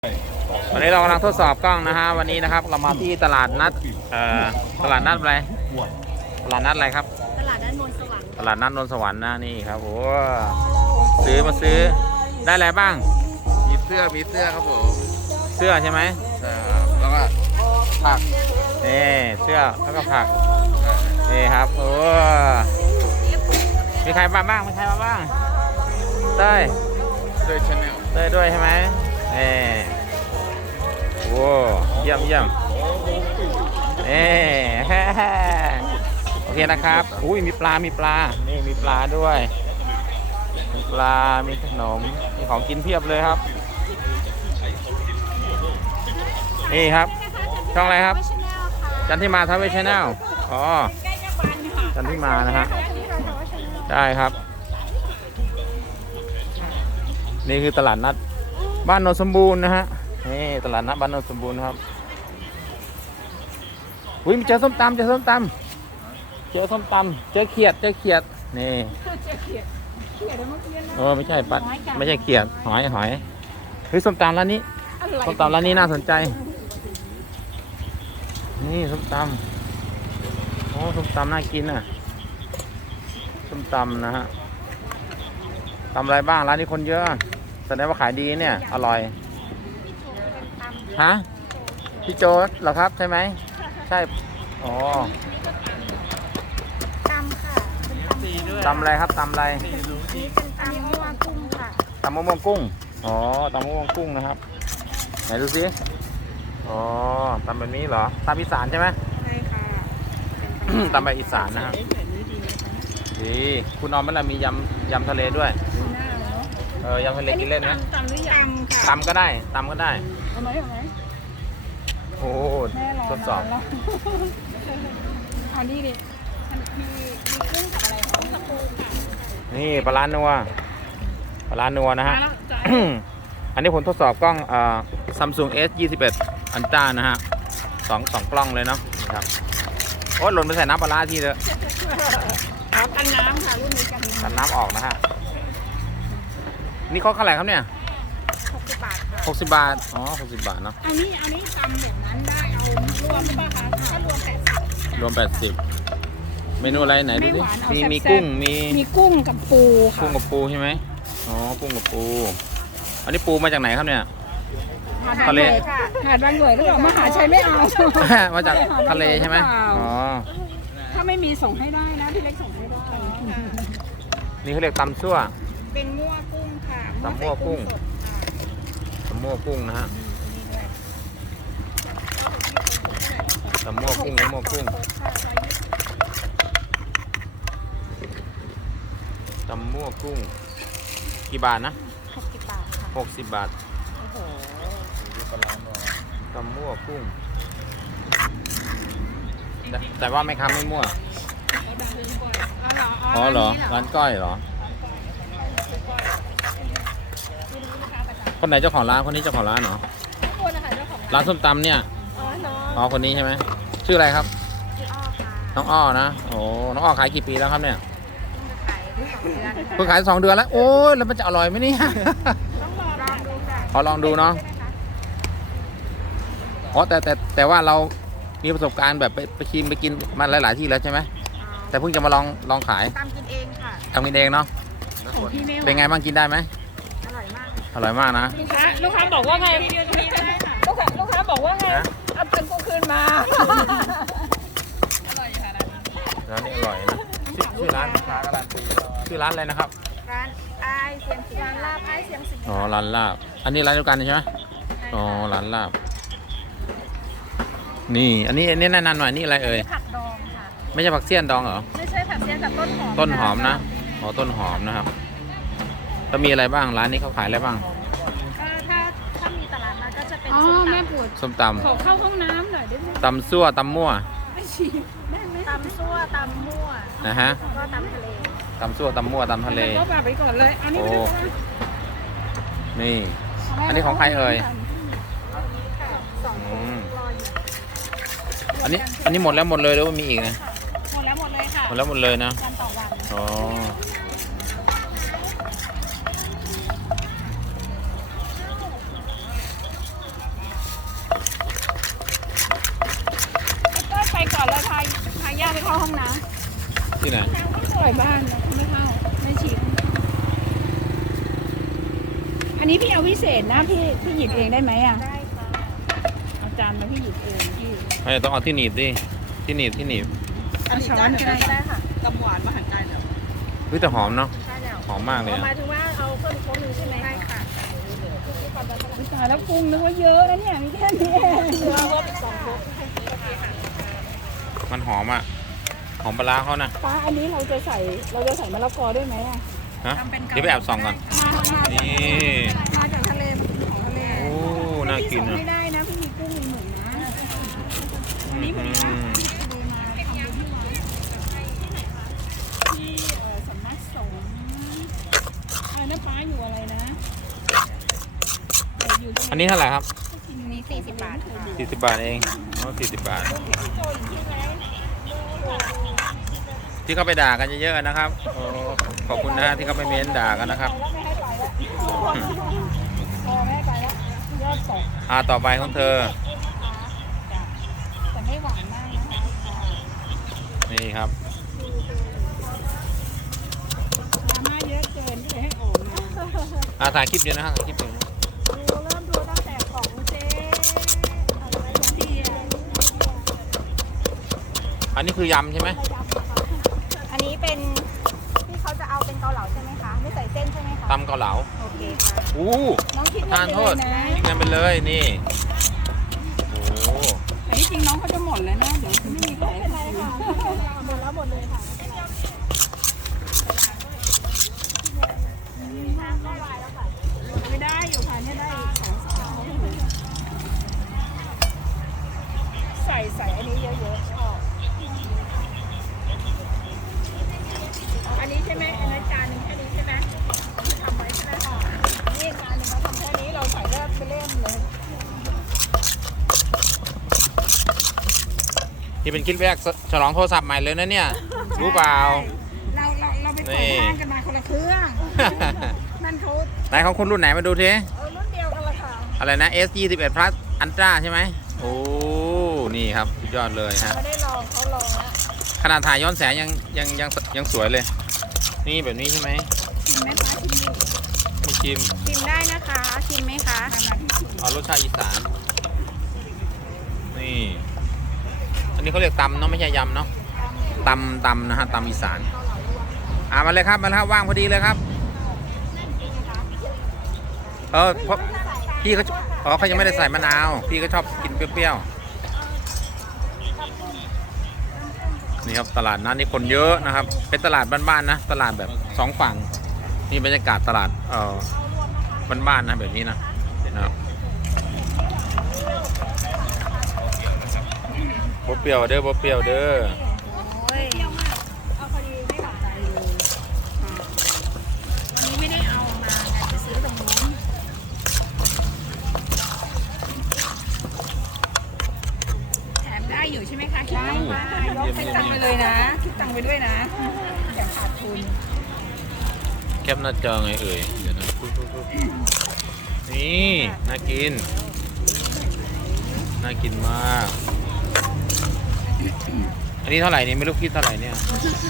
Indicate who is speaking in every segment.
Speaker 1: วันนี้เรากำลังทดสอบกล้องนะฮะวันนี้นะครับเรามาที่ตลาดนัดตลาดนัดอะไรตลาดนัดอะไรครับ
Speaker 2: ตลาดนัดนนท์สวรรค์
Speaker 1: ตลาดนัดนนท์สวรรค์นะนี่ครับโอ้ซื้อได้อะไรบ้าง
Speaker 3: มีเสื้อครับผม
Speaker 1: เสื้อใช่ไหม
Speaker 3: แล้วก็ผัก
Speaker 1: นี่เสื้อแล้วก็ผักนี่ครับโอ้มีใครมาบ้างเต้ย
Speaker 3: ชาแนล
Speaker 1: เต้ยด้วยใช่ไหมนี่โอ้เยี่ยมนี่โอเคนะครับอุ้ยมีปลานี่มีปลาด้วยมีปลามีขนมมีของกินเพียบเลยครับนี่ครับช่องอะไรครับจันทิมาทาวเวชแนลอ๋อจันทิมานะฮะได้ครับนี่คือตลาดนัดบ้านโนนสมบูรณ์นะฮะนี่ตลาดนัดบ้านโนนสมบูรณ์ครับอุ้ยเจอส้มตำเจอเขียดนี่ไม่ใช่ปัดไม่ใช่เขียดหอยเฮ้ยส้มตำร้านนี้น่าสนใจนี่ส้มตำโอ้ส้มตำน่ากินอ่ะส้มตำนะฮะตำอะไรบ้างร้านนี้คนเยอะแสดงว่าขายดีเนี่ยอร่อยฮะพี่โจเหรอครับใช่ไหมใช่อ๋อ
Speaker 2: ตำค่ะ
Speaker 1: ตำอะไรครับตำอะไร
Speaker 2: นี่เป็นตำม่วงกุ้งค่ะ
Speaker 1: ตำมะม่วงกุ้งอ๋อตำมะม่วงกุ้งนะครับไหนดูสิอ๋อตำแบบนี้เหรอตำอีสานใช่ไหม
Speaker 2: ใช่ค่ะ
Speaker 1: ตำแบบอีสานนะครับดีคุณนอมมันมียำทะเลด้วยยำทะเลกินเล่นนะ
Speaker 2: ตำหรือยังค่ะ
Speaker 1: ตำก็ได้
Speaker 2: เอาไหม
Speaker 1: โอ้ทดสอบ
Speaker 2: เอานี่ดิมีกุ้งกับอะไรของตะปูค่ะ
Speaker 1: นี่ปลานัวนะฮะอันนี้ผมทดสอบกล้องSamsung S21 Ultra นะฮะสองกล้องเลยเนาะครับโอ้หล่นไปใส่น้ำปลาทีเถอะ
Speaker 2: กันน้ำค่ะรุ่นนี้
Speaker 1: กันน้ำออกนะฮะนี่ข้อเท่าไหร่ครับเนี่ย
Speaker 2: 60 บาทค่ะ
Speaker 1: 60 บาทอ๋อ60 บาทเนาะ
Speaker 2: เอานี่ตำแบบนั้นได้เอารวมป่ะคะถ้ารวม
Speaker 1: 80เมนูอะไรไหนดูดิมีกุ้ง
Speaker 2: มีกุ้งกับปูค่ะ
Speaker 1: กุ้งกับปูใช่ไหมอ๋อกุ้งกับปูอันนี้ปูมาจากไหนครับเนี่ยทะเล
Speaker 2: หาดบางหน่วยหรือเปล่ามหาชัยไม่เอา
Speaker 1: มาจากทะเลใช่ไหมอ๋อ
Speaker 2: ถ้าไม่มีส่งให้ได้นะพี่เล็กส่งให้ได้
Speaker 1: นี่เขาเรียกตำซั่ว
Speaker 2: เป็นมั่วกุ้งค่ะ
Speaker 1: ตำมั่วกุ้งนะฮะตำมั่วกุ้งกี่บาทนะ
Speaker 2: 60 บาทค่ะ
Speaker 1: 60 บาท
Speaker 2: โอ้โห
Speaker 1: ตำมั่วกุ้งแต่ว่าไม่ค้าไม่มั่วอ๋อเหรอร้านก้อยเหรอคนไหนเจ้าของร้านคนนี้เจ้าของร้านเหรอร้านส้มตำเนี่ยอ๋อคนนี้ใช่ไหมชื่ออะไรครับน้องอ้อนะโอ้น้องอ้อขายกี่ปีแล้วครับเนี่ยเพิ่งขาย2 เดือนแล้วโอ้ยแล้วมันจะอร่อยไหมเนี่ยลองดูเนาะอ๋อแต่ว่าเรามีประสบการณ์แบบไปกินมาหลายๆที่แล้วใช่ไหมแต่เพิ่งจะมาลองขาย
Speaker 2: ทำกินเองค่ะ
Speaker 1: ทำกินเองเนาะเป็นไงบ้างกินได้ไหมอร่อยมากนะ
Speaker 2: ลูกค้าบอกว่าไงลูกค้าบอกว่าไงเอาเป็นกูคืนมาอร่อยค่ะ
Speaker 1: ร้านนี้อร่อยนะชื่อร้านชื่อร้านอะไรนะครับ
Speaker 2: ร้านไอเสียงสิร้านลาบไอเสียงสิ
Speaker 1: อ๋อร้านลาบอันนี้ร้านเดียวกันใช่ไหมอ๋อร้านลาบนี่อันนี้แนะนำหน่อยนี่อะไรเอ่ย
Speaker 2: ผักดองค่ะ
Speaker 1: ไม่ใช่ผักเสี้ยนดองเหรอ
Speaker 2: ไม่ใช่ผักเสี้ยนแต่
Speaker 1: ต้นหอมนะอ๋อต้นหอมนะครับแล้วมีอะไรบ้างร้านนี้เขาขายอะไรบ้าง
Speaker 2: ถ้ามีตลาดมาก็จะเป็น
Speaker 1: ส้มตำ
Speaker 2: ขอเข้าห้องน้ำหน่อยได้ไหม
Speaker 1: ตำซั่วตำมั่ว
Speaker 2: ตำซั่วตำมั่ว
Speaker 1: นะฮะ
Speaker 2: ก็ตำทะเล
Speaker 1: ตำซั่วตำมั่วตำทะเล
Speaker 2: ก็ไปก่อนเลยอันนี้
Speaker 1: นี่อันนี้ของใครเอ่ยอันนี้หมดเลยหรือว่ามีอีกนะ
Speaker 2: หมดเลยค่ะ
Speaker 1: หมดเลยนะ
Speaker 2: วันต่อวัน
Speaker 1: อ๋อ
Speaker 2: เข้าห้องน้
Speaker 1: ที่ไหน
Speaker 2: ำปล่อยบ้านนะไม่เข้าไม่ฉีดอันนี้พี่เอาพิเศษนะพี่หยิบเองได้ไหมอ่ะได้ค่ะเอาจานมาพี่หยิบเองพี่
Speaker 1: ไม่ต้องเอาที่หนีบดิที่หนีบ
Speaker 2: เอาช้อนก็ได้ค่ะ
Speaker 4: กำหวานมาหันใจแล้ว
Speaker 1: เฮ้ยแต่หอมเนาะ
Speaker 4: ใช่แล้ว
Speaker 1: หอมมากเลย
Speaker 4: ห
Speaker 1: อะ
Speaker 4: มายถึงว่าเอาเพิ่มโค้งหนึ่งใช่ไหมใช่ค่ะ
Speaker 2: ตายแล้วปรุงนึกว่าเยอะแล้วเนี่ยมีแค่นี้เอง
Speaker 4: เอาเพิ่มอีก2 โค้ง
Speaker 1: มันหอมอ่ะหอมปลาร้าเขานะ
Speaker 2: ป้าอันนี้เราจะใส่มะละกอด้วยไหมอ่ะ
Speaker 1: ฮะเดี๋ยวไปแอบส่องก่อนนี่
Speaker 2: มาจากทะเลของทะเล
Speaker 1: โอ้น่ากิน
Speaker 2: พี่ส่ง
Speaker 1: อ่ะ
Speaker 2: ไม่ได้นะพี่มีกุ้งมีหมึกนะนี่พอดีนะดีมาทำบุญที่สำนักสงฆ์น้าป้าอยู่อะไรนะอยู่ตรง
Speaker 1: อันนี้เท่าไหร่ครับ
Speaker 2: นี้40 บาทค่ะ
Speaker 1: 40 บาทเองอ๋อ40 บาท ที่เขาไปด่ากันเยอะๆนะครับโอ้ขอบคุณนะฮะที่เขาไปเม้นด่ากันนะครับ
Speaker 2: แล้วไม่ให้ไปแล้วยอดตก
Speaker 1: ต่อไปของเธอ
Speaker 2: แต่ไม่หวานมากนะคะ
Speaker 1: นี่ครับ
Speaker 2: มาเยอะเกินก็เลยให้ออกมา
Speaker 1: ถ่ายคลิปเดียวนะครับถ่ายคลิปเดียวนะ
Speaker 2: เริ่มดูตั้งแต่ของเจ๊อะไรของพี่อะ
Speaker 1: อันนี้คือยำใช่ไหม
Speaker 2: อันนี้เป็นที่เขาจะเอาเป็นเกาเหลาใช่ไหมคะ ไม่ใส่เส้นใช่ไหมคะ
Speaker 1: ตำเกาเหลา
Speaker 2: โอเคค่ะ
Speaker 1: อู้
Speaker 2: น้องคิด
Speaker 1: ทานโทษ
Speaker 2: นะ
Speaker 1: กินกันไปเลยนี่โอ้
Speaker 2: แต่ที่จริงน้องเขาจะหมดแล้วนะ เดี๋ยวจะไม่มีใครเป็นไรค่ะหมดแล้วหมดเลยค่ะไม่ได้อยู่ค่ะเนี่ยได้2 ใส่อันนี้เยอะๆชอบอันนี้ใช่ไหมอันนั้นจานหนึ่งแค่นี้ใช่ไหมที่ทำไว้ใช่ไหมค่ะนี่จานหนึ่งเราทำแค่นี้เราใส่เลือดไปเล่นเลย
Speaker 1: ที่เป็นคลิปแรกฉลองโทรศัพท์ใหม่เลยนะเนี่ยรู้เปล่า
Speaker 2: เราไปเปิดบ้านกันมาคนละเครื่องนั่นเขา
Speaker 1: ไหนของคุณรุ่นไหนมาดูที
Speaker 2: รุ่นเดียวกันละค่ะ
Speaker 1: อะไรนะ S21 Plus Ultra ใช่ไหมโอ้นี่ครับสุดยอดเลยฮะ
Speaker 2: ไม่ได้ลองเขาลองแล้ว
Speaker 1: ขนาดถ่ายย้อนแสงยังสวยเลย นี่แบบนี้ใช่ไหม
Speaker 2: ชิมไหมคะชิมดู
Speaker 1: มีชิม
Speaker 2: ชิมได้นะคะชิมไหมคะ
Speaker 1: เอารสชาติอีสานนี่อันนี้เขาเรียกตำเนาะไม่ใช่ยำเนาะตำนะฮะตำอีสานมาเลยครับมาแล้วว่างพอดีเลยครับเพราะพี่เขาเขายังไม่ได้ใส่มะนาวพี่ก็ชอบกินเปรี้ยวๆนี่ครับตลาดนัดนี่คนเยอะนะครับเป็นตลาดบ้านๆนะตลาดแบบ2 ฝั่งนี่บรรยากาศตลาดบ้านๆนะแบบนี้นะครับบ่เปรี้ยวเด้อบ่เปรี้ยวเด้อ
Speaker 2: โอ้ยเอาพอดีไม่หวานอะไรเลยวันนี้ไม่ได้เอามาไงไปซื้อตรงนู้นแถมได้อยู่ใช่ไหมคะได้ค่ะยกคิดตังค์ไปเลยนะคิดตังค์ไปด้วยนะอย่าขาดทุน
Speaker 1: แคปหน้าจอไงเอ่ยเดี๋ยวนะนี่น่ากินมากอันนี้เท่าไหร่นี่ไม่รู้คิดเท่าไหร่เนี่ย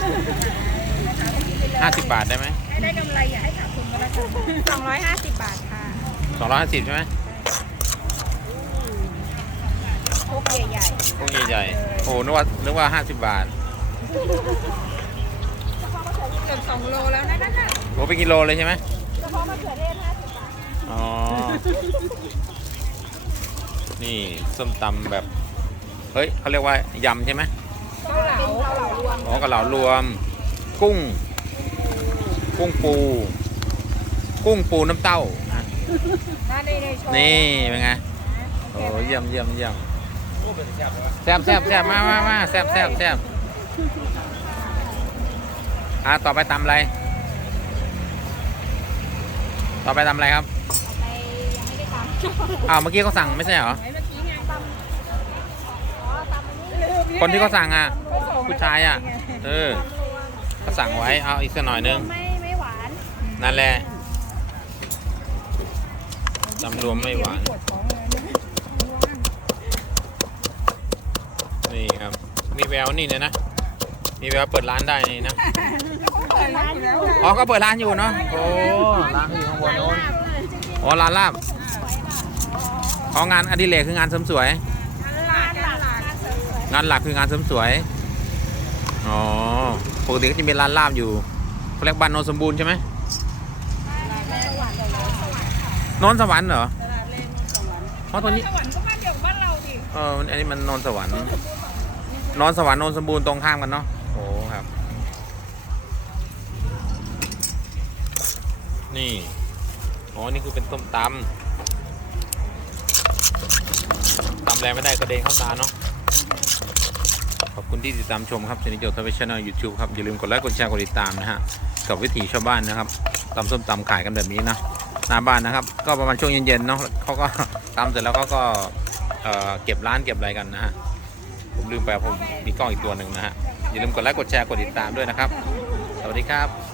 Speaker 1: 50 บาทได้ไหม
Speaker 2: ให้ได้กำไรอย่าให้ขาดทุนก็แล้วกัน250 บาทค่ะ
Speaker 1: 250ใช่ไหม
Speaker 2: พกใหญ่
Speaker 1: พวกใหญ่ๆโอ้นึกว่า50 บาท
Speaker 2: ๆเกือบ2 โลแล้วนะนั่นน่ะ
Speaker 1: โอ้เป็นกิโลเลยใช่ไหม
Speaker 2: เฉพาะมะเขือเทศ50 บาท
Speaker 1: อ๋อนี่ส้มตำแบบเฮ้ยเขาเรียกว่ายำใช่ไหม
Speaker 2: เกาเหลารวม
Speaker 1: อ๋อกะเหลารวมกุ้งปูน้ำเต้านะ
Speaker 2: มาในโชว์
Speaker 1: นี่เป็นไงโอ้เยี่ยมแซ่บมาแซ่บต่อไปตำอะไรครับ
Speaker 2: ไปยังไม่ได้ตำ
Speaker 1: เมื่อกี้เขาสั่งไม่ใช่เหรอ
Speaker 2: เมื่อกี้ไงตำตำอันนี้
Speaker 1: คนที่เขาสั่งอ่ะ
Speaker 2: เขาส่ง
Speaker 1: ผู้ชายอ่ะเขาสั่งไว้เอาอีกสักหน่อยนึง
Speaker 2: ไม่หวาน
Speaker 1: นั่นแหละตำรวมไม่หวาน
Speaker 2: ปวดท้องเลยนะ
Speaker 1: นี่ครับมีแววนี่เนี่ยนะมีเวลาเปิดร้านได้นี่นะ
Speaker 2: เปิดร้านอยู่แล้ว
Speaker 1: อ๋อก็เปิดร้านอยู่เนาะโอ้ร้านอยู่ข้างบนโน้นอ๋อร้านลาบอ๋องานอดิเรกคืองานเสริมสวย งานหลักคืองานเสริมสวยอ๋อปกติก็จะมีร้านลาบอยู่เขาเรียกบ้านโนนสมบูรณ์ใช่ไหมโนนสวรรค์เหรอ
Speaker 4: ตลาดเล่นสวรรค์
Speaker 1: เพราะตอนนี้
Speaker 2: สวรรค์ก็บ้านเดียวกับบ้านเราดิ
Speaker 1: อันนี้มันโนนสวรรค์โนนสวรรค์โนนสมบูรณ์ตรงข้ามกันเนาะโอ้ครับนี่อ๋อนี่คือเป็นต้มตำตำแรงไม่ได้ก็เด้งเข้าตาเนาะขอบคุณที่ติดตามชมครับชนิดโจทย์ทวิชชั่นยูทูบครับอย่าลืมกดไลค์กดแชร์กดติดตามนะฮะกับวิถีชาวบ้านนะครับตำส้มตำขายกันแบบนี้นะหน้าบ้านนะครับก็ประมาณช่วงเย็นๆเนาะเขาก็ตำเสร็จแล้วก็เก็บร้านเก็บอะไรกันนะฮะผมลืมไปผมมีกล้องอีกตัวหนึ่งนะฮะอย่าลืมกดไลค์กดแชร์กดติดตามด้วยนะครับสวัสดีครับ